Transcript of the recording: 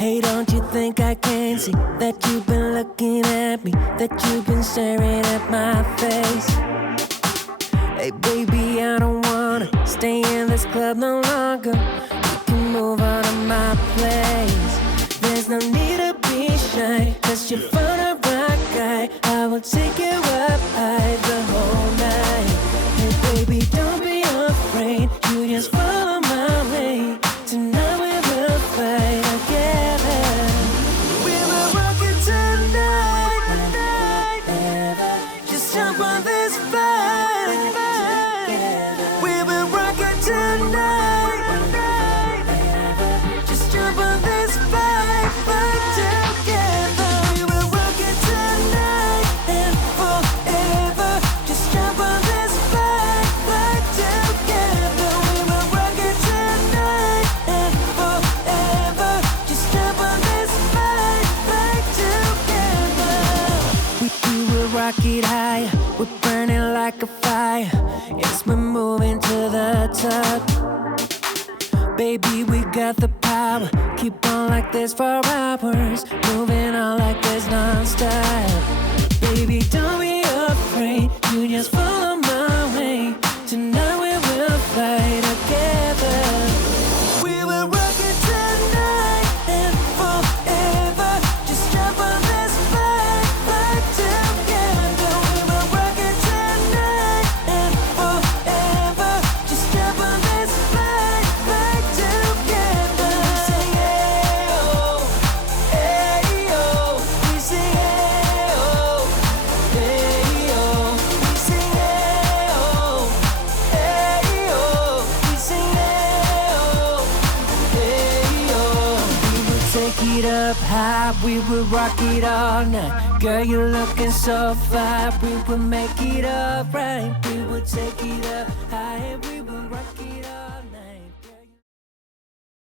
Hey, don't you think I can see that you've been looking at me, that you've been staring at my face? Hey baby, I don't wanna stay in this club no longer. You can move on to my place. There's no need to be shy, 'cause you're fun a rock guy. I will take you up high the whole night. Hey baby, don't be afraid, you just follow my way. Tonight we will fight together. We will rock it tonight. Just jump on this fight. We will rock it tonight. Just jump on this fight together. We will rock it tonight and forever. Just jump on this fight together. We will rock it tonight and forever. Just jump on this fight together. We will rock it high. We're burning like a fire. Yes, we're moving to the top. Baby, we got the power. Keep on like this for hours. Moving on like this non-stop. Baby, don't be afraid, you just follow my way. Tonight we will fight together. We will rock it tonight and forever. Just jump on this fight together. We will rock it tonight and forever. Just jump on this fight together. We say yeah, oh, hey, oh. We say yeah, oh, hey, oh. We say yeah, oh, hey, oh. We say yeah, oh, hey, oh. We will take it up high, we will rock it all night. Girl, you're looking so fine, we will make it alright. We will take it up high, we